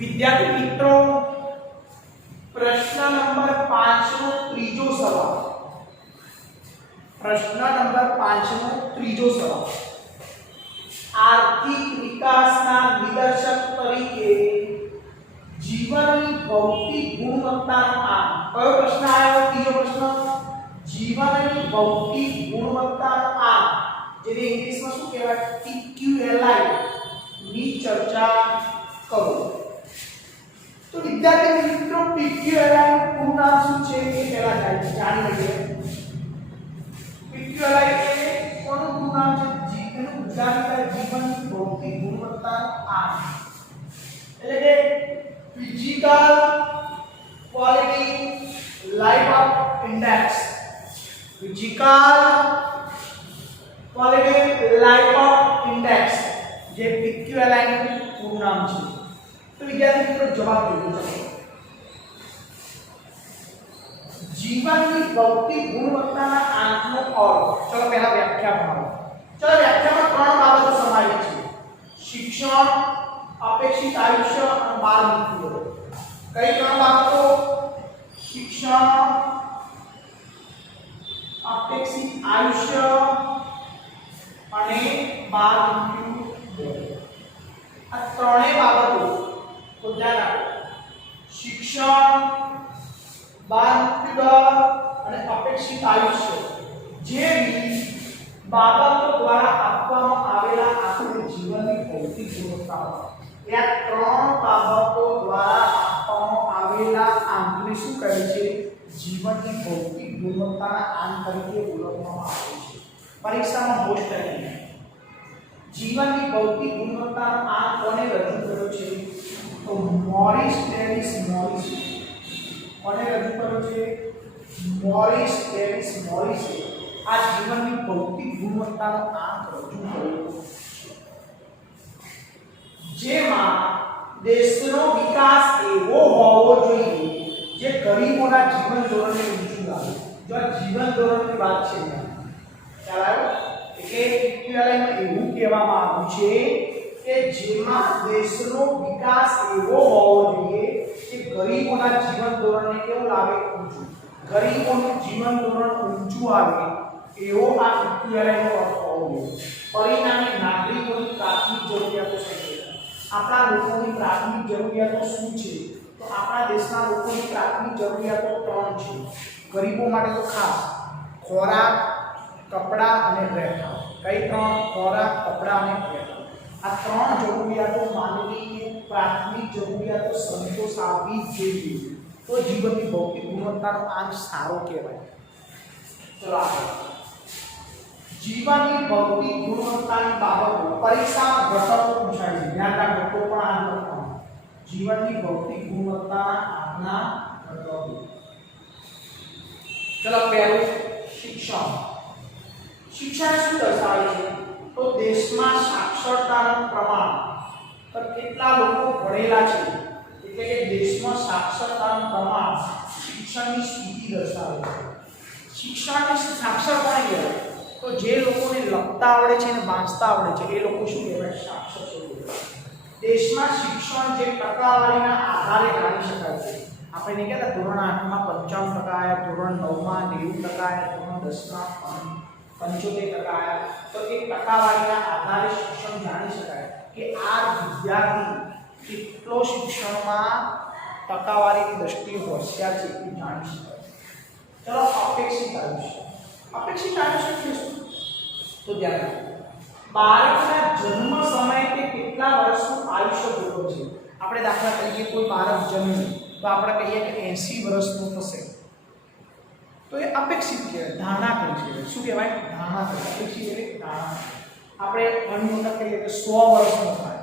विद्यार्थी मित्रों प्रश्न नंबर 5 નો ત્રીજો સવાલ प्रश्न नंबर 5 નો ત્રીજો સવાલ आर्थिक विकासના નિદર્શક તરીકે જીવનની ભૌતિક ગુણવત્તાનો આંક કયો પ્રશ્ન આવ્યો ત્રીજો પ્રશ્ન જીવનની ભૌતિક ગુણવત્તાનો આંક જેને ઇંગ્લિશમાં શું કહેવાય PQLI ની ચર્ચા કરો तो विद्यार्थी मित्रों PQLI નું પૂરું નામ શું છે એ પહેલા જાણી લઈએ PQLI એટલે કોનું પૂરું નામ છે જીવનનું ગુજરાતીમાં જીવનની ભૌતિક ગુણવત્તાનો આંક એટલે કે physical quality life of index physical quality life of index જે PQLI નું પૂરું નામ છે तो विद्यार्थी मित्रों जवाब दे दो जीवन की भौतिक गुणवत्ताना आंकનો अर्थ चलो पहला व्याख्या बनाओ चलो व्याख्या में ત્રણ બાબતો સમાવેશ છે શિક્ષણ અપેક્ષિત આયુષ્ય અને બાળ મૃત્યુ કઈ ત્રણ બાબતો શિક્ષણ અપેક્ષિત આયુષ્ય અને બાળ મૃત્યુ આ ત્રણેય બાબતો तो ध्यान रखो शिक्षण बाल मृत्यु दर અને અપેક્ષિત આયુષ્ય જેવી બાબતો દ્વારા આપવામાં આવેલા આપણા જીવનની ભૌતિક ગુણવત્તાઓ આ ત્રણ બાબતો દ્વારા આપવામાં આવેલા આંકને શું કહે છે જીવનની ભૌતિક ગુણવત્તાના આંક તરીકે ઓળખવામાં આવે છે પરીક્ષામાં મોસ્ટ આવી જીવનની ભૌતિક ગુણવત્તાનો આંક કોને રજૂ કર્યો છે तो मॉरिस डेविस मॉरिस કોને રજૂ કર્યો છે મॉरिस डेविस मॉरिસ આ જીવનની ભૌતિક ગુણવત્તાનો આંક રજૂ કર્યો જેમાં દેશનો વિકાસ એવો હોવો જોઈએ જે ગરીબોના જીવન ધોરણને ઊંચું લાવે જો આ જીવન ધોરણની વાત છે ખ્યાલ આવ્યો એટલે PQLIમાં એવું કહેવામાં આવ્યું છે કે જેમાં દેશનો વિકાસ એવો હોવો જોઈએ કે ગરીબોના જીવન ધોરણને કેવું લાવે ઊંચું ગરીબોનું જીવન ધોરણ ઊંચું આવે એવો આ PQLIનો અર્થ હોવો જોઈએ પરિણામે નાગરિકોની પ્રાથમિક જરૂરિયાતો સંતોષાય આપણા લોકોની પ્રાથમિક જરૂરિયાતો શું છે તો આપણા દેશના લોકોની પ્રાથમિક જરૂરિયાતો ત્રણ છે ગરીબો માટે તો ખાસ ખોરાક કપડાં અને રહેઠાણ કઈ ત્રણ ખોરાક કપડાં અને રહેઠાણ આ ત્રણ જરૂરિયાતો માનવીની પ્રાથમિક જરૂરિયાતો સંતોષાવી જોઈએ તો જીવનની ભૌતિક ગુણવત્તાનો આંક સારો કહેવાય ચલો આગળ જીવનની ભૌતિક ગુણવત્તાની બાબતો પરીક્ષામાં ઘટકો પૂછાય છે ધ્યાન રાખો તો પણ આંક લખવાનો જીવનની ભૌતિક ગુણવત્તાના આંકના ઘટકો ચલો પહેલું શિક્ષણ શિક્ષણ શું દર્શાવે છે તો દેશમાં સાક્ષરતાનું પ્રમાણ પર કેટલા લોકો ભણેલા છે એટલે કે દેશમાં સાક્ષરતાનું પ્રમાણ શિક્ષણની સ્થિતિ દર્શાવે છે શિક્ષણની સાક્ષર કોને કહેવાય તો જે લોકોને લખતા આવડે છે અને વાંચતા આવડે છે એ લોકો શું કહેવાય સાક્ષર છે દેશમાં શિક્ષણ જે ટકાવારીના આધારે જાણી શકાય છે આપણે નહીં કહેતા ધોરણ 8માં 95% આવ્યા ધોરણ 9માં 90% આવ્યા ધોરણ 10માં 75% આવ્યા તો એક ટકાવારીના આધારે શિક્ષણ જાણી શકાય કે આ વિદ્યાર્થી કેટલો શિક્ષણમાં ટકાવારીની દ્રષ્ટિએ હોશિયાર છે એ જાણી શકાય ચલો અપેક્ષિત આયુષ્ય એટલે શું તો ધ્યાન રાખો બાળકના જન્મ સમયે તે કેટલા વર્ષનું આયુષ્ય ભોગવે છે આપણે દાખલા તરીકે કોઈ બાળક જન્મે તો આપણે કહીએ કે 80 વર્ષનું થશે तो ये अपेक्षित कहेवाय धारणा करी છે શું કહેવાય ધારણા કરી અપેક્ષિત એટલે ધારણા આપણે ઘણી વખત કહીએ કે 100 વર્ષનો થાય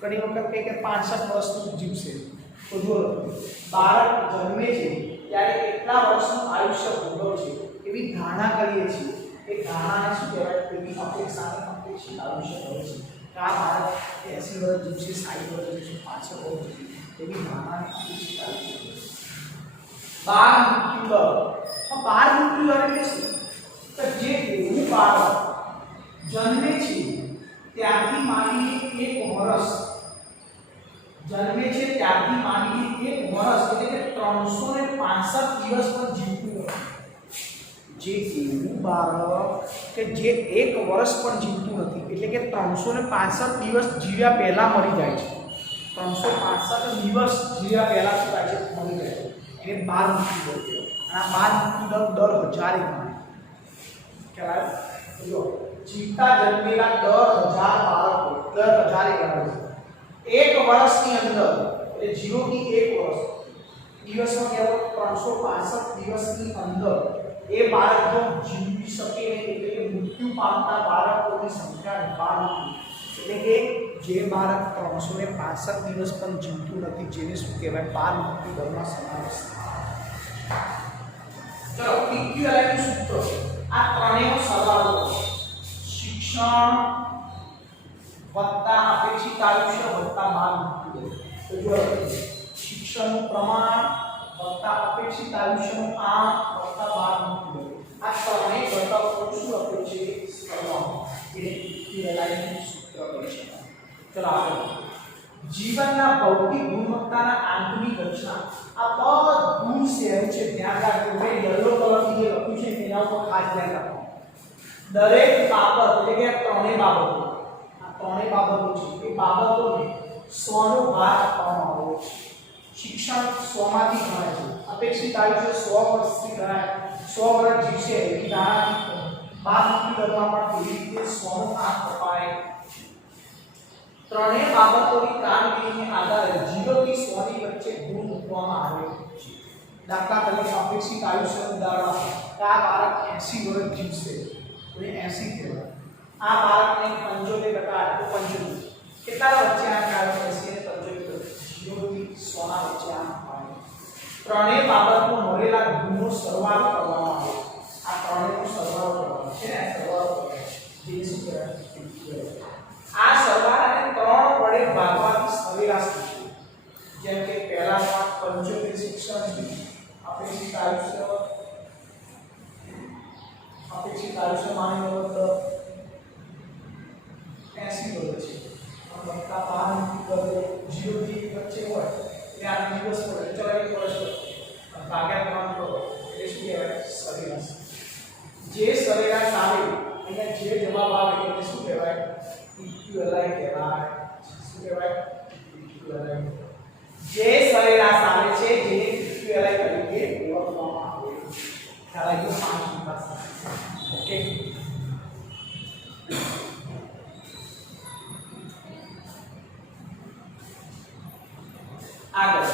ઘણી વખત કહીએ કે 65 વર્ષનું જીવશે તો જો બાળક જન્મે છે ત્યારે કેટલા વર્ષનું આયુષ્ય ભોગવશે એવી ધારણા કરીએ છીએ એ ધારણાને શું કહેવાય એવી અપેક્ષાને અપેક્ષિત આયુષ્ય કહે છે કે આ બાળક 80 વર્ષ જીવશે 60 વર્ષ જીવશે 65 વર્ષ જીવશે એવી ધારણાને અપેક્ષિત આયુષ્ય કહે છે બાળ મૃત્યુ દર બાળ મૃત્યુ દર એટલે શું તો જે એવું બાળક જન્મે છે ત્યારથી માંડીને 1 વર્ષ જન્મે છે ત્યારથી માંડીને 1 વર્ષ એટલે કે 365 દિવસ પણ જીવતું નથી. જે એવું બાળક કે જે 1 વર્ષ પણ જીવતું નથી એટલે કે 365 દિવસ જીવ્યા પહેલા મરી જાય છે. 365 દિવસ જીવ્યા પહેલા શું થાય છે? મરી જાય છે. એને બાળ મૃત્યુ દર. અને આ બાળ મૃત્યુ દર 1000 ગણાય. ખ્યાલ જો જીવતા જન્મેલા 10,000 બાળકો 10,000 ગણાય છે. 1 વર્ષની અંદર એટલે 0 થી 1 વર્ષ દિવસમાં કેવો 365 દિવસની અંદર એ બાળક જો જીવી શકે નહીં એટલે કે મૃત્યુ પામતા બાળકોની સંખ્યા 12 એટલે કે જે બાળક 365 દિવસ પણ જીવતું નથી જેને શું કહેવાય? બાળ મૃત્યુ દરમાં સમાવેશ થાય. ચલો PQLI નું સૂત્ર આ ત્રણેયનો સરવાળો શિક્ષણ વત્તા અપેક્ષિત આયુષ્ય વત્તા બાળ મૃત્યુ દર. તો જો શિક્ષણનું પ્રમાણ વત્તા અપેક્ષિત આયુષ્યનું આંક વત્તા બાળ મૃત્યુ દર. આ ત્રણેય ઘટકો શું લખે છે? સરવાળો. એ PQLI નું સૂત્ર કહી શકાય. ચલો આગળ જીવનના ભૌતિક ગુણવત્તાના આંકની રચના. આ બધું શેર છે. ધ્યાન રાખજો. મેં યલો કલરથી જે લખ્યું છે તેના ઉપર ખાસ ધ્યાન રાખો. દરેક બાબત એટલે કે ત્રણેય બાબતો આ ત્રણેય બાબતો છે એ બાબતોને 100 નો ભાગ આપવામાં આવ્યો છે. શિક્ષણ 100 માંથી ગણાય છે. અપેક્ષિત આયુષ્ય 100 વર્ષથી ગણાય 100 વર્ષ જીવશે એવી ધારણા. બાળ મૃત્યુ દરમાં પણ કેવી રીતે 100 નો આંક અપાય. ત્રણેય બાબતોની કામગીરીને આધારે 0 થી 100 ની વચ્ચે ગુણ મૂકવામાં આવે છે. દાખલા તરીકે અપેક્ષિત આયુષ્યનું ઉદાહરણ આ બાળક 80 વર્ષ જીવશે તો એ 80 કહેવાય. આ બાળકને 75% તો 75 કેટલા વચ્ચે આંક આવે? 80 અને 75 0 થી 100 ના વચ્ચે આંક આવે. ત્રણેય બાબતનો મળેલા ગુણનો સરવાળો કરવામાં આવે. આ ત્રણેયનો સરવાળો કરવાનો છે ને? સરવાળો કરે જે શું કહેવાય? આ સરવાળાને 3 વડે ભાગવાથી સરેરાશ થશે. જેમ કે પહેલામાં 75 શિક્ષણ અપેક્ષિત આયુષ્ય માની લો તો 80 વર્ષ છે. વત્તા બાળ મૃત્યુ દર 0 થી વચ્ચે હોય એટલે આ દિવસ પડે. ચલો 1 વર્ષ ભાગ્યા 3 કરો એટલે શું કહેવાય? સરેરાશ. જે સરેરાશ આવે અહીંયા જે જવાબ આવે એને શું કહેવાય? PQLI કહેવાય. શું કહેવાય? PQLI. જે સરેરાશ આવે છે જેને PQLI તરીકે ઓળખવામાં આવે છે. ખ્યાલ આવી ગયો? 5 વિકાસ. ઓકે. આગળ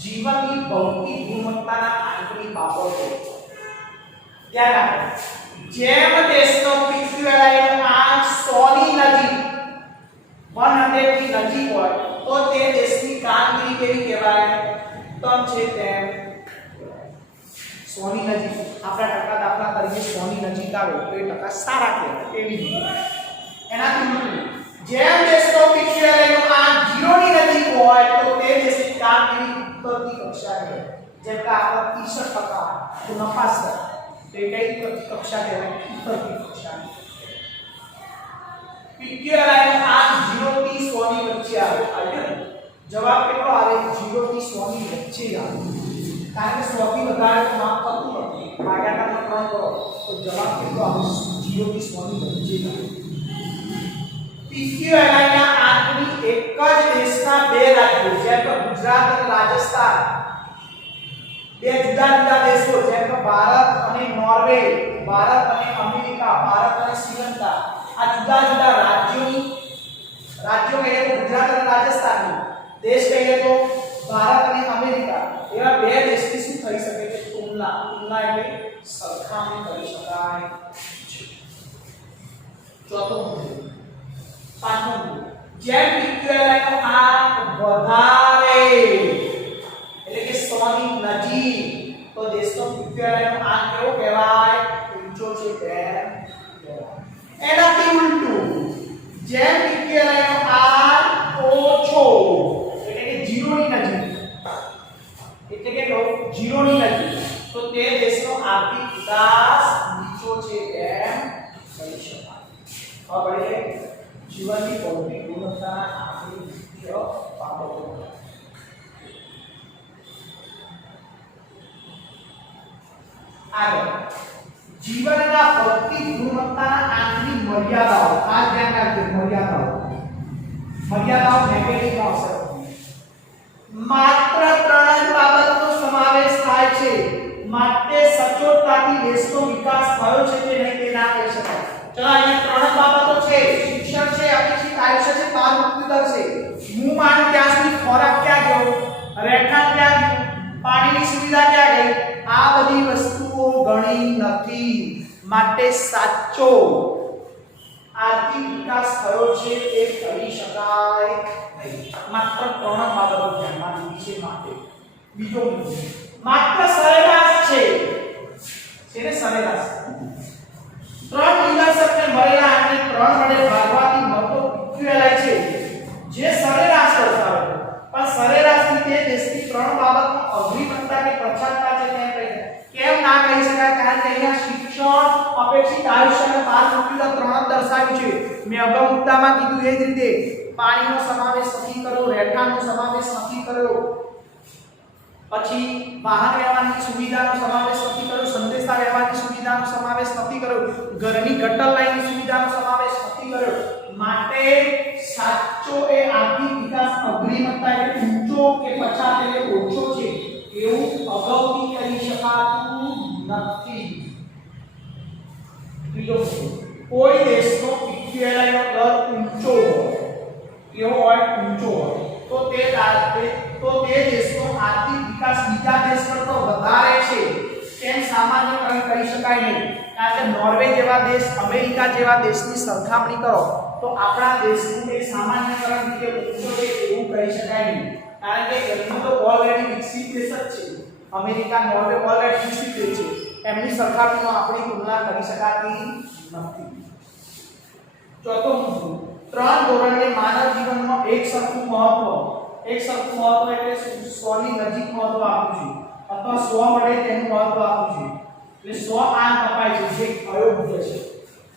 જીવનની ભૌતિક ગુણવત્તાના આંકની બાબતો. ધ્યાન રાખો. જેમ દેશનો PQLI નો આંક 100 ની નજીક 100 ની નજીક હોય તો તે દેશની કામગીરી કેવી કહેવાય? ઉત્તમ છે તેમ. 100 ની નજીક આપણા ટકા દાખલા તરીકે 100 ની નજીક આવે તો એ ટકા સારા કહેવાય. એવી રીતે એનાથી ઉલટું જેમ દેશનો PQLI નો આંક 0 ની નજીક હોય તો તે દેશની કામગીરી ઉત્તરની કક્ષાએ. જેમ કે આપણા 30% તો નફાસ તો એ કઈ કક્ષા કહેવાય? ઉત્તરની કક્ષા. PQLI નો આંક 0 થી 100 ની વચ્ચે આવે. જવાબ કેટલો આવે? 0 થી 100 ની વચ્ચે આવે. કારણ કે 100 થી વધારે તો માપ થતું નથી. ભાગાકારમાં 3 કરો તો જવાબ કેટલો આવે? 0 થી 100 ની વચ્ચે આવે. PQLI ના આંકની એક જ દેશના 2 રાજ્યો જેમ કે ગુજરાત અને રાજસ્થાન, 2 જુદા જુદા દેશો જેમ કે ભારત અને નોર્વે, ભારત અને અમેરિકા, ભારત અને શ્રીલંકા, આ જુદા જુદા રાજ્યો કહીએ તો ગુજરાત અને રાજસ્થાન, દેશ કહીએ તો ભારત અને અમેરિકા, એવા 2 દેશની શું થઈ શકે છે? તુલના એટલે સરખામણી કરી શકાય છે. ચોથું પાંચમું જેમ PQLI નો આંક વધારે એટલે કે 100 ની નજીક તો દેશનો PQLI નો આંક કેવો કહેવાય? ઊંચો છે તેમ કહેવાય. એનાથી ઉલટું જેમ PQLI નો આંક ઓછો એટલે કે 0 ની નજીક એટલે કે 0 ની નજીક તો તે દેશનો આર્થિક વિકાસ નીચો છે તેમ કહી શકાય. હવે જીવનની ભૌતિક ગુણવત્તાના આંકની મુખ્ય બાબતો. આગળ જીવનના ભૌતિક ગુણવત્તાના આંકની મર્યાદાઓ. આ ધ્યાન રાખજો. મર્યાદાઓ નેગેટિવ આવશે. માત્ર 3 જ બાબતનો સમાવેશ થાય છે, માટે સચોટતાથી દેશનો વિકાસ થયો છે કે નહીં તે ના કહી શકાય. ચલો અહીંયા 3 જ બાબતો છે. શિક્ષણ છે, અપેક્ષિત આયુષ્ય છે, બાળ મૃત્યુ દર છે. હું માનું ત્યાં સુધી ખોરાક ક્યાં ગયો, રહેઠાણ ક્યાં ગયું, પાણીની સુવિધા ક્યાં ગઈ, આ બધી વસ્તુઓ ગણી નથી. માટે સાચો આર્થિક વિકાસ થયો છે એ કહી શકાય નહીં. માત્ર 3 બાબતો ધ્યાનમાં લીધી છે. માટે બીજો મુદ્દો માત્ર સરેરાશ છે. જેને સરેરાશ 3 નિદર્શકને મળેલા આંકને 3 વડે ભાગવાથી મળતો ઇક્વિવેલન્ટ છે, જે સરેરાશ દર્શાવે. પણ સરેરાશથી તે દેશની 3 બાબતનો અગ્રીમતા કે પછાતતા છે તેમ કહી શકાય. કેમ ના કહી શકાય? કારણ કે અહીંયા શિક્ષણ, અપેક્ષિત આયુષ્ય અને બાળ મૃત્યુ દર 3 દર્શાવ્યું છે. મેં અગાઉ મુદ્દામાં કીધું એ જ રીતે પાણીનો સમાવેશ નથી કર્યો, રહેઠાણનો સમાવેશ નથી કર્યો, પછી વાહન વ્યવહારની સુવિધાનો સમાવેશ નથી કર્યો, સંદેશા વ્યવહારની સુવિધાનો સમાવેશ નથી કર્યો, ઘરની ગટર લાઈનની સુવિધાનો સમાવેશ નથી કર્યો. માટે સાચો એ આર્થિક વિકાસ અગ્રીમતા એટલે ઊંચો કે પછાત એટલે ઓછો છે એવું અગાઉથી કહી શકાતું નથી. બીજો કોઈ દેશનો ઇક્વિવેલન્ટ દર ઊંચો હોય, એવો હોય ઊંચો હોય તો તે દેશનો આર્થિક વિકાસ બીજા દેશ કરતો વધારે છે તેમ સામાન્યકરણ કરી શકાય નહીં. કારણ કે નોર્વે જેવા દેશ, અમેરિકા જેવા દેશની સરખામણી કરો તો આપણા દેશનું એક સામાન્યકરણ રીતે ઊંચો છે એવું કહી શકાય નહીં. કારણ કે એમનો તો ઓલરેડી વિકસિત દેશ જ છે. અમેરિકા, નોર્વે ઓલરેડી વિકસિત દેશ છે. એમની સરખામણીમાં આપણી તુલના કરી શકાતી નથી. ચોથો મુદ્દો 3 ધોરણને માનવ જીવનમાં એક સરખું મહત્વ એટલે 100 ની નજીક મહત્વ આપવું છે અથવા 100 વડે તેનું મહત્વ આપવું છે. એટલે 100 આંક કપાય છે જે અયોગ્ય છે.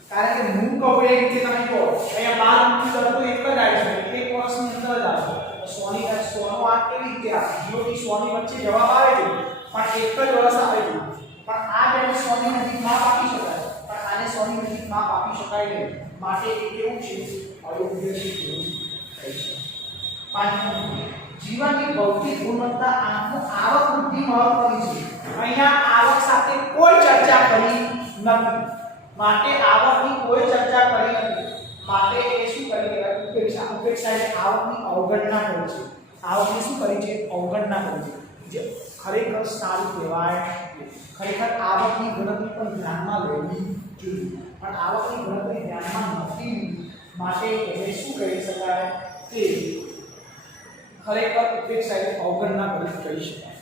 કારણ કે હું કહું એ રીતે તમે કહો અહીંયા બાળ મૃત્યુ દર તો એક જ આવી છે, એક વર્ષની અંદર જ આવશે. 100 નો આંક કેવી રીતે આવે? 0 થી 100 ની વચ્ચે જવાબ આવે છે પણ એક જ વર્ષ આવે છે. પણ આ બેને 100 ની નજીક માપ આપી શકાય, પણ આને 100 ની નજીક માપ આપી શકાય નહીં. માટે એ કેવું છે? અયોગ્ય છે એવું કહી શકાય. પાંચમું જીવનની ભૌતિક ગુણવત્તા આંકનું આવક વૃદ્ધિ મહત્વની છે. અહીંયા આવક સાથે કોઈ ચર્ચા કરી નથી. માટે આવકની કોઈ ચર્ચા કરી નથી. માટે એ શું કરી દેવાય? ઉપેક્ષા એટલે આવકની અવગણના કરી છે. આવકની શું કરી છે? અવગણના કરી છે, જે ખરેખર સારું કહેવાય. ખરેખર આવકની ગણતરી પણ ધ્યાનમાં લેવી જોઈએ, પણ આવકની ગણતરી ધ્યાનમાં નથી લીધી. માટે એને શું કહી શકાય? તે ખરેખર ઉપેક્ષા એટલે અવગણના કરી કહી શકાય.